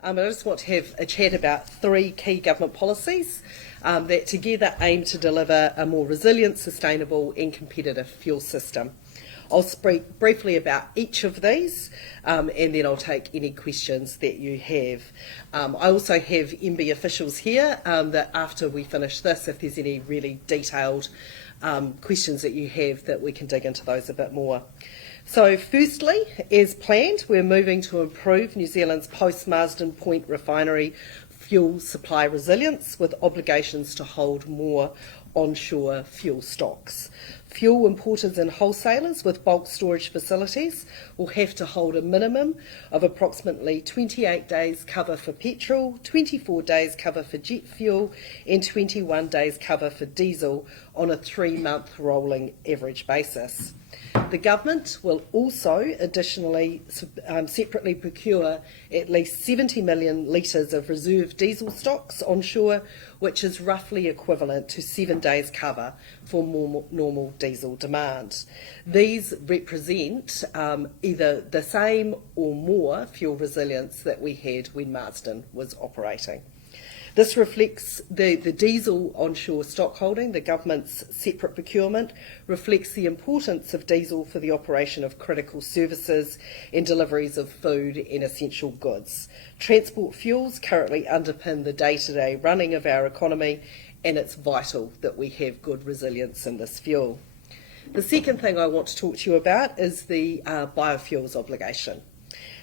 I just want to have a chat about three key government policies that together aim to deliver a more resilient, sustainable and competitive fuel system. I'll speak briefly about each of these and then I'll take any questions that you have. I also have MB officials here that after we finish this, if there's any really detailed questions that you have, that we can dig into those a bit more. So firstly, as planned, we're moving to improve New Zealand's post-Marsden Point refinery fuel supply resilience with obligations to hold more onshore fuel stocks. Fuel importers and wholesalers with bulk storage facilities will have to hold a minimum of approximately 28 days cover for petrol, 24 days cover for jet fuel and 21 days cover for diesel on a 3-month rolling average basis. The government will also additionally separately procure at least 70 million litres of reserve diesel stocks onshore, which is roughly equivalent to 7 days cover for more normal diesel demand. These represent either the same or more fuel resilience that we had when Marsden was operating. This reflects the diesel onshore stockholding. The government's separate procurement reflects the importance of diesel for the operation of critical services and deliveries of food and essential goods. Transport fuels currently underpin the day-to-day running of our economy, and it's vital that we have good resilience in this fuel. The second thing I want to talk to you about is the biofuels obligation.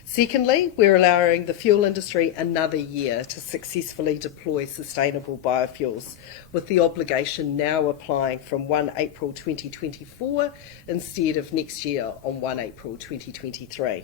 Secondly, we're allowing the fuel industry another year to successfully deploy sustainable biofuels, with the obligation now applying from 1 April 2024 instead of next year on 1 April 2023.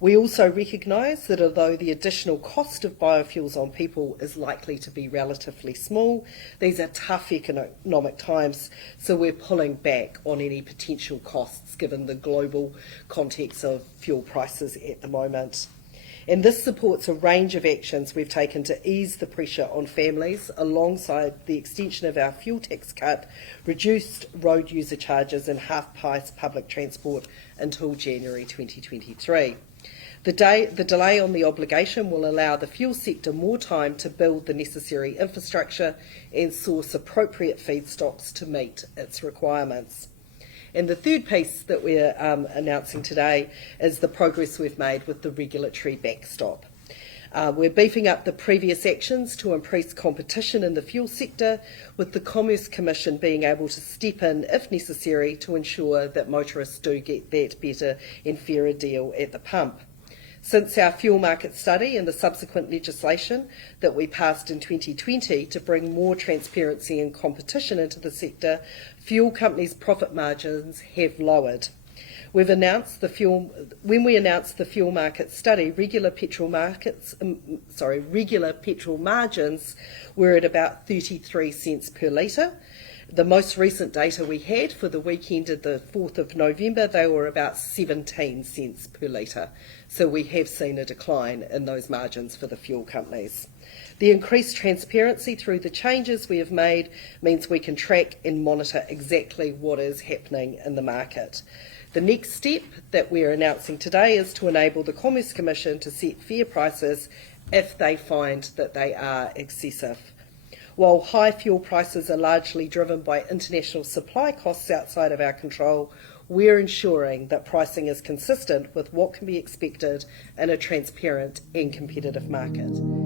We also recognise that although the additional cost of biofuels on people is likely to be relatively small, these are tough economic times, so we're pulling back on any potential costs given the global context of fuel prices at the moment. And this supports a range of actions we've taken to ease the pressure on families, alongside the extension of our fuel tax cut, reduced road user charges and half-price public transport until January 2023. The delay on the obligation will allow the fuel sector more time to build the necessary infrastructure and source appropriate feedstocks to meet its requirements. And the third piece that we're announcing today is the progress we've made with the regulatory backstop. We're beefing up the previous actions to increase competition in the fuel sector, with the Commerce Commission being able to step in if necessary to ensure that motorists do get that better and fairer deal at the pump. Since our fuel market study and the subsequent legislation that we passed in 2020 to bring more transparency and competition into the sector, fuel companies' profit margins have lowered. When we announced the fuel market study, regular petrol margins were at about 33 cents per litre. The most recent data we had for the week ended the 4th of November, they were about 17 cents per litre. So we have seen a decline in those margins for the fuel companies. The increased transparency through the changes we have made means we can track and monitor exactly what is happening in the market. The next step that we're announcing today is to enable the Commerce Commission to set fair prices if they find that they are excessive. While high fuel prices are largely driven by international supply costs outside of our control, we're ensuring that pricing is consistent with what can be expected in a transparent and competitive market.